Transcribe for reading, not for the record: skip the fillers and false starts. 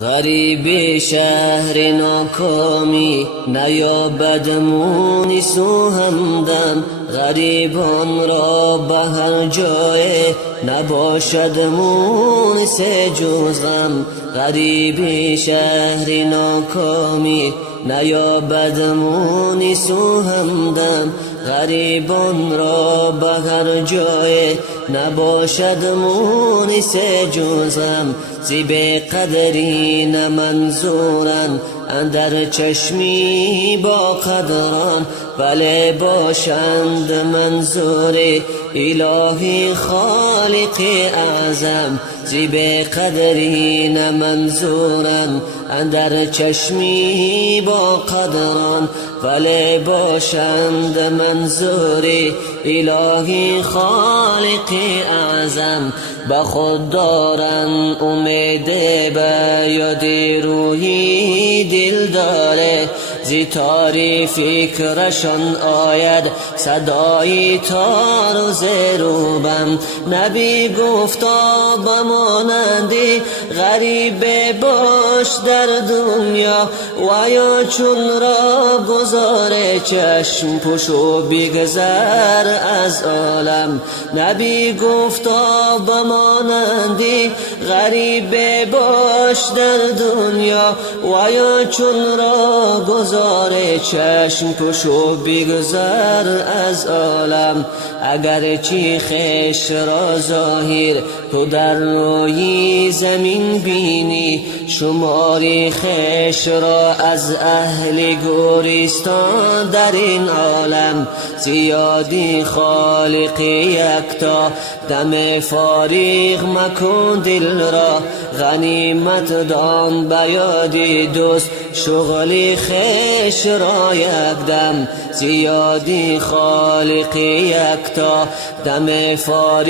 غریب شهر ناکامی نیابد مونس و همدم، غریبان را به هر جای نباشد مونس جز غم. غریب شهر ناکامی نیابد مونس و همدم، غریبان را به هر جای نباشد مونس جز غم. زی به قدری نه منظورن اندر چشمی با قدران، بله باشند منظور الهی خالق اعظم. زی به قدری نه منظورن اندر چشمی با قدران، بله باشند منظور الهی خالق اعظم. به خود دارن امید به یاد روحی دل داره، زی تاری فکرشان آید صدای تار و زروبم. نبی گفتا بمانندی غریب باش در دنیا، و یا چون را گذار چشم پوشو بگذر از عالم. نبی گفتا بمانندی غریب باش در دنیا، و یا چون را گذار چشم پوشو بگذر از عالم. اگر چی خیش را ظاهر تو در روی زمین بینی، شماری خیش را از اهل گورستان در این عالم. زیادی خالق یکتا دم فارغ مکن دل را، غنیمت دان به یادی دوست شغلی خیش را یک دم. زیادی خالق یکتا دم فارغ